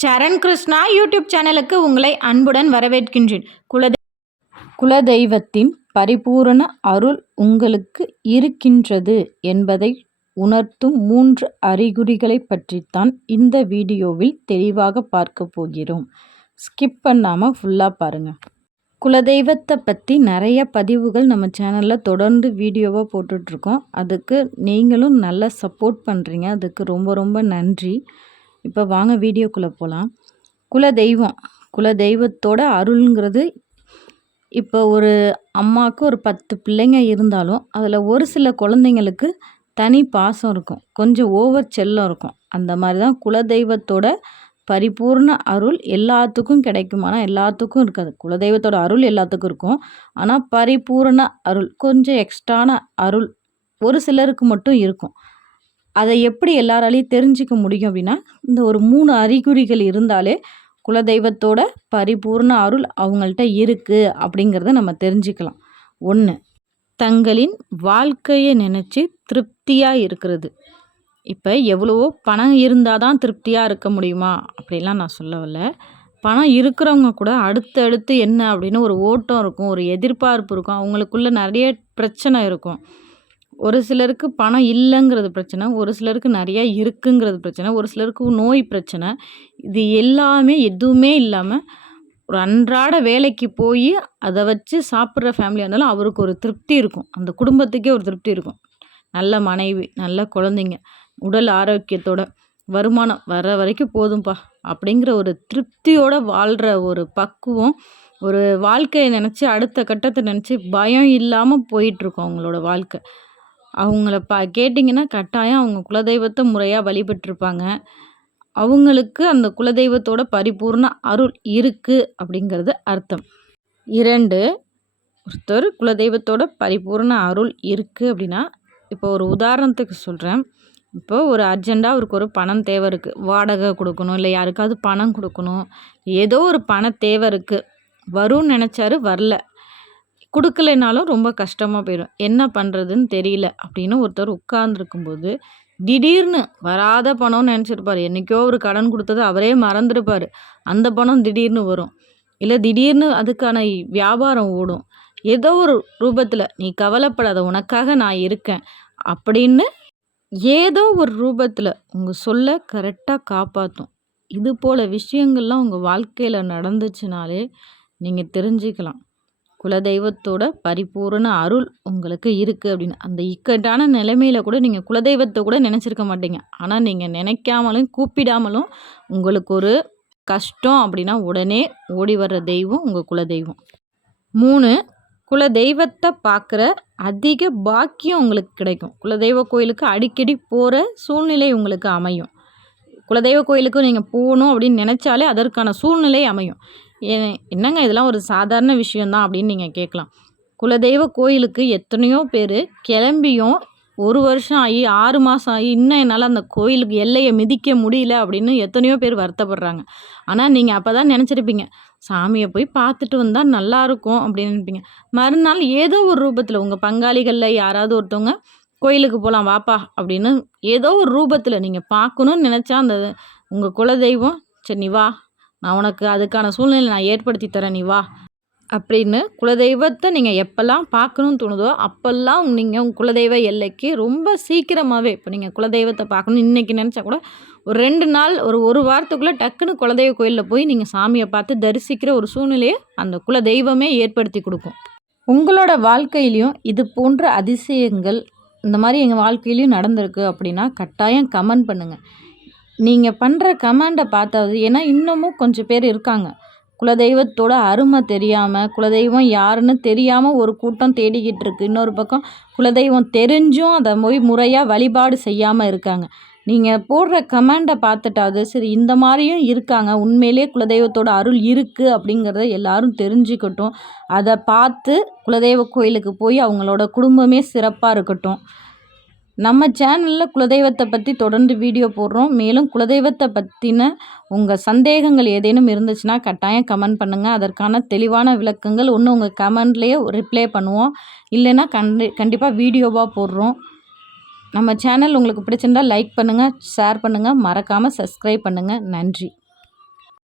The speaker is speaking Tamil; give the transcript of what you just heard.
சரண் கிருஷ்ணா யூடியூப் சேனலுக்கு உங்களை அன்புடன் வரவேற்கின்றேன். குலதெ குலதெய்வத்தின் பரிபூரண அருள் உங்களுக்கு இருக்கின்றது என்பதை உணர்த்தும் மூன்று அறிகுறிகளை பற்றித்தான் இந்த வீடியோவில் தெளிவாக பார்க்க போகிறோம். ஸ்கிப் பண்ணாமல் ஃபுல்லாக பாருங்கள் குலதெய்வத்தை பற்றி நிறைய பதிவுகள் நம்ம சேனலில் தொடர்ந்து வீடியோவாக போட்டுட்ருக்கோம். அதுக்கு நீங்களும் நல்லா சப்போர்ட் பண்ணுறீங்க அதுக்கு ரொம்ப ரொம்ப நன்றி. இப்போ வாங்க வீடியோக்குள்ளே போகலாம் குல தெய்வம் குல தெய்வத்தோட அருள்ங்கிறது இப்போ ஒரு அம்மாவுக்கு ஒரு பத்து பிள்ளைங்க இருந்தாலும் அதில் ஒரு சில குழந்தைங்களுக்கு தனி பாசம் இருக்கும். கொஞ்சம் ஓவர் செல்லம் இருக்கும். அந்த மாதிரி தான் குலதெய்வத்தோட பரிபூர்ண அருள் எல்லாத்துக்கும் கிடைக்கும். ஆனால் எல்லாத்துக்கும் இருக்காது. குலதெய்வத்தோட அருள் எல்லாத்துக்கும் இருக்கும். ஆனால் பரிபூரண அருள் கொஞ்சம் எக்ஸ்ட்ரான அருள் ஒரு சிலருக்கு மட்டும் இருக்கும். அதை எப்படி எல்லாராலையும் தெரிஞ்சிக்க முடியும் அப்படின்னா இந்த ஒரு மூணு அறிகுறிகள் இருந்தாலே குலதெய்வத்தோட பரிபூர்ண அருள் அவங்கள்ட்ட இருக்குது அப்படிங்கிறத நம்ம தெரிஞ்சுக்கலாம். ஒன்று தங்களின் வாழ்க்கையை நினச்சி திருப்தியாக இருக்கிறது. இப்போ எவ்வளவோ பணம் இருந்தால் தான் திருப்தியாக இருக்க முடியுமா? அப்படிலாம் நான் சொல்லவில்ல. பணம் இருக்கிறவங்க கூட அடுத்தடுத்து என்ன அப்படின்னு ஒரு ஓட்டம் இருக்கும் ஒரு எதிர்பார்ப்பு இருக்கும். அவங்களுக்குள்ள நிறைய பிரச்சனை இருக்கும். ஒரு சிலருக்கு பணம் இல்லைங்கிறது பிரச்சனை ஒரு சிலருக்கு நிறையா இருக்குங்கிறது பிரச்சனை ஒரு சிலருக்கு நோய் பிரச்சனை. இது எல்லாமே எதுவுமே இல்லாமல் ஒரு அன்றாட வேலைக்கு போய் அதை வச்சு சாப்பிட்ற ஃபேமிலியாக இருந்தாலும் அவருக்கு ஒரு திருப்தி இருக்கும். அந்த குடும்பத்துக்கே ஒரு திருப்தி இருக்கும். நல்ல மனைவி நல்ல குழந்தைங்க உடல் ஆரோக்கியத்தோட வருமானம் வர வரைக்கும் போதும்பா அப்படிங்கிற ஒரு திருப்தியோடு வாழ்கிற ஒரு பக்குவம் ஒரு வாழ்க்கையை நினச்சி அடுத்த கட்டத்தை நினச்சி பயம் இல்லாமல் போயிட்டுருக்கோம் அவங்களோட வாழ்க்கை. அவங்கள பா கேட்டிங்கன்னா கட்டாயம் அவங்க குலதெய்வத்தை முறையாக வழிபட்டிருப்பாங்க. அவங்களுக்கு அந்த குலதெய்வத்தோட பரிபூர்ண அருள் இருக்குது அப்படிங்கிறது அர்த்தம். இரண்டு ஒருத்தர் குலதெய்வத்தோட பரிபூர்ண அருள் இருக்குது அப்படின்னா இப்போ ஒரு உதாரணத்துக்கு சொல்கிறேன் இப்போ ஒரு அர்ஜெண்ட்டாக அவருக்கு ஒரு பணம் தேவை இருக்குது வாடகை கொடுக்கணும் இல்லை யாருக்காவது பணம் கொடுக்கணும். ஏதோ ஒரு பண தேவை இருக்குது வரும்னு நினச்சாரு வரல. கொடுக்கலைனாலும் ரொம்ப கஷ்டமாக போயிடும். என்ன பண்ணுறதுன்னு தெரியல அப்படின்னு ஒருத்தர் உட்கார்ந்துருக்கும்போது திடீர்னு வராத பணம்னு நினச்சிருப்பார். என்றைக்கோ ஒரு கடன் கொடுத்தது அவரே மறந்துருப்பார். அந்த பணம் திடீர்னு வரும். இல்லை திடீர்னு அதுக்கான வியாபாரம் ஓடும். ஏதோ ஒரு ரூபத்தில் நீ கவலைப்படாத உனக்காக நான் இருக்கேன் அப்படின்னு ஏதோ ஒரு ரூபத்தில் உங்கள் சொல்ல கரெக்டாக காப்பாற்றும் இது போல் விஷயங்கள்லாம் உங்கள் வாழ்க்கையில் நடந்துச்சுனாலே நீங்கள் தெரிஞ்சுக்கலாம். குலதெய்வத்தோட பரிபூரண அருள் உங்களுக்கு இருக்குது அப்படின்னு. அந்த இக்கட்டான நிலைமையில் கூட நீங்கள் குலதெய்வத்தை கூட நினச்சிருக்க மாட்டீங்க. ஆனால் நீங்கள் நினைக்காமலும் கூப்பிடாமலும் உங்களுக்கு ஒரு கஷ்டம் அப்படின்னா உடனே ஓடி வர்ற தெய்வம் உங்கள் குலதெய்வம். மூணு குலதெய்வத்தை பார்க்குற அதிக பாக்கியம் உங்களுக்கு கிடைக்கும். குலதெய்வ கோயிலுக்கு அடிக்கடி போகிற சூழ்நிலை உங்களுக்கு அமையும். குலதெய்வ கோயிலுக்கு நீங்கள் போகணும் அப்படின்னு நினச்சாலே அதற்கான சூழ்நிலை அமையும். என்னங்க இதெல்லாம் ஒரு சாதாரண விஷயந்தான் அப்படின்னு நீங்கள் கேட்கலாம். குலதெய்வ கோயிலுக்கு எத்தனையோ பேர் கிளம்பியும் ஒரு வருஷம் ஆகி ஆறு மாதம் ஆகி இன்னும் என்னால் அந்த கோயிலுக்கு எல்லையை மிதிக்க முடியல அப்படின்னு எத்தனையோ பேர் வருத்தப்படுறாங்க. ஆனால் நீங்கள் அப்போ தான் நினச்சிருப்பீங்க சாமியை போய் பார்த்துட்டு வந்தால் நல்லாயிருக்கும் அப்படின்னு நினைப்பீங்க. மறுநாள் ஏதோ ஒரு ரூபத்தில் உங்கள் பங்காளிகளில் யாராவது ஒருத்தவங்க கோயிலுக்கு போகலாம் வாப்பா அப்படின்னு ஏதோ ஒரு ரூபத்தில் நீங்கள் பார்க்கணுன்னு நினச்சா அந்த உங்கள் குலதெய்வம் சரி நீ வா நான் உனக்கு அதுக்கான சூழ்நிலை நான் ஏற்படுத்தி தரேன் நீ வா. அப்படின்னு குலதெய்வத்தை நீங்கள் எப்போல்லாம் பார்க்கணுன்னு தோணுதோ அப்போல்லாம் நீங்கள் உங்கள் குலதெய்வ எல்லைக்கு ரொம்ப சீக்கிரமாகவே இப்போ நீங்கள் குலதெய்வத்தை பார்க்கணும் இன்றைக்கி நினச்சா கூட ஒரு ரெண்டு நாள் ஒரு ஒரு வாரத்துக்குள்ளே டக்குன்னு குலதெய்வ கோயிலில் போய் நீங்கள் சாமியை பார்த்து தரிசிக்கிற ஒரு சூழ்நிலையை அந்த குலதெய்வமே ஏற்படுத்தி கொடுக்கும். உங்களோட வாழ்க்கையிலையும் இது போன்ற அதிசயங்கள் இந்த மாதிரி எங்கள் வாழ்க்கையிலையும் நடந்திருக்கு அப்படின்னா கட்டாயம் கமெண்ட் பண்ணுங்கள் நீங்கள் பண்ணுற கமெண்டை பார்த்தாவது ஏன்னா இன்னமும் கொஞ்சம் பேர் இருக்காங்க. குலதெய்வத்தோட அருமை தெரியாமல் குலதெய்வம் யாருன்னு தெரியாமல் ஒரு கூட்டம் தேடிக்கிட்டு இருக்குது இன்னொரு பக்கம் குலதெய்வம் தெரிஞ்சும் அதை போய் முறையாக வழிபாடு செய்யாமல் இருக்காங்க. நீங்கள் போடுற கமெண்டை பார்த்துட்டாவது சரி இந்த மாதிரியும் இருக்காங்க. உண்மையிலே குலதெய்வத்தோட அருள் இருக்குது அப்படிங்கிறத எல்லாரும் தெரிஞ்சுக்கட்டும். அதை பார்த்து குலதெய்வ கோயிலுக்கு போய் அவங்களோட குடும்பமே சிறப்பாக இருக்கட்டும். நம்ம சேனலில் குலதெய்வத்தை பற்றி தொடர்ந்து வீடியோ போடுறோம். மேலும் குலதெய்வத்தை பற்றின உங்கள் சந்தேகங்கள் ஏதேனும் இருந்துச்சுன்னா கட்டாயம் கமெண்ட் பண்ணுங்கள் அதற்கான தெளிவான விளக்கங்கள் ஒன்று உங்கள் கமெண்ட்லேயே ரிப்ளை பண்ணுவோம். இல்லைன்னா கண்டி கண்டிப்பாக வீடியோவாக போடுறோம். நம்ம சேனல் உங்களுக்கு பிடிச்சிருந்தால் லைக் பண்ணுங்கள் ஷேர் பண்ணுங்கள் மறக்காமல் சப்ஸ்கிரைப் பண்ணுங்கள் நன்றி.